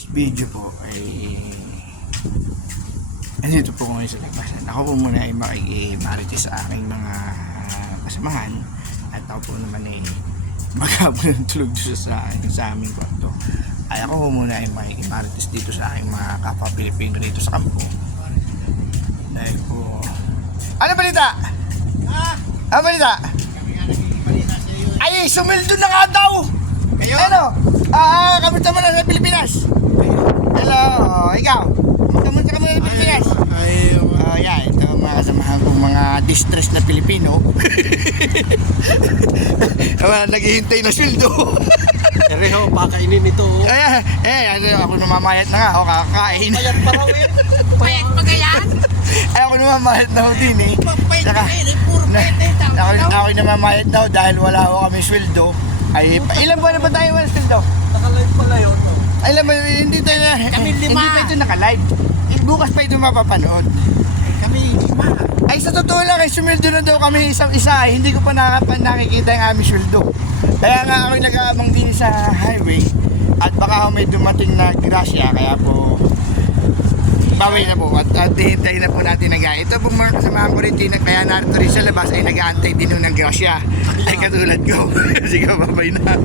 This video po ay andito po ngayon sa lagpasan. Ako po muna ay makikimarites sa aking mga kasamahan at ako po naman ay maghabol ng tulog sa aming kwarto. Ay ako po muna ay makikimarites dito sa aking mga kapwa Pilipino dito sa kampo. Dahil po... Ano balita? Ano balita? Ay, sumildo na nga daw! Kayo? Ano? Kamusta mo na sa Pilipinas? Hello, ikaw? Kamusta ka mo sa Pilipinas? Yan, ito ang mga kasamahan kong mga distressed na Pilipino. Naghihintay na sweldo. Ereho, pakainin ito. Ako namamayat na nga, ako kakakain. Payat pa raw eh. Payat pa ganyan? Ako namamayat na ako din eh. Payat Saka, pa ganyan, puro payat eh. ako namamayat daw dahil wala ako kami sweldo. Ay, ilan buwan na ba tayo wala sweldo? Nakalive pala yun. No? Ay, alam mo, hindi tayo na, Kami lima. hindi pa ito naka-live. Bukas pa ito mapapanood. Kami lima. Ay, sa totoo lang, ay sumildo na daw kami isang isa. Hindi ko pa nakikita yung aming sweldo. Kaya nga ako nag-aabang din sa highway. At baka may dumating na grasya. Kaya po, bawi na po. At hihintayin na po natin na ito po mga kasamahan ko rin din. Kaya narito rin sa labas ay nag-aantay din ng grasya. Ay katulad ko. Sige, babay na.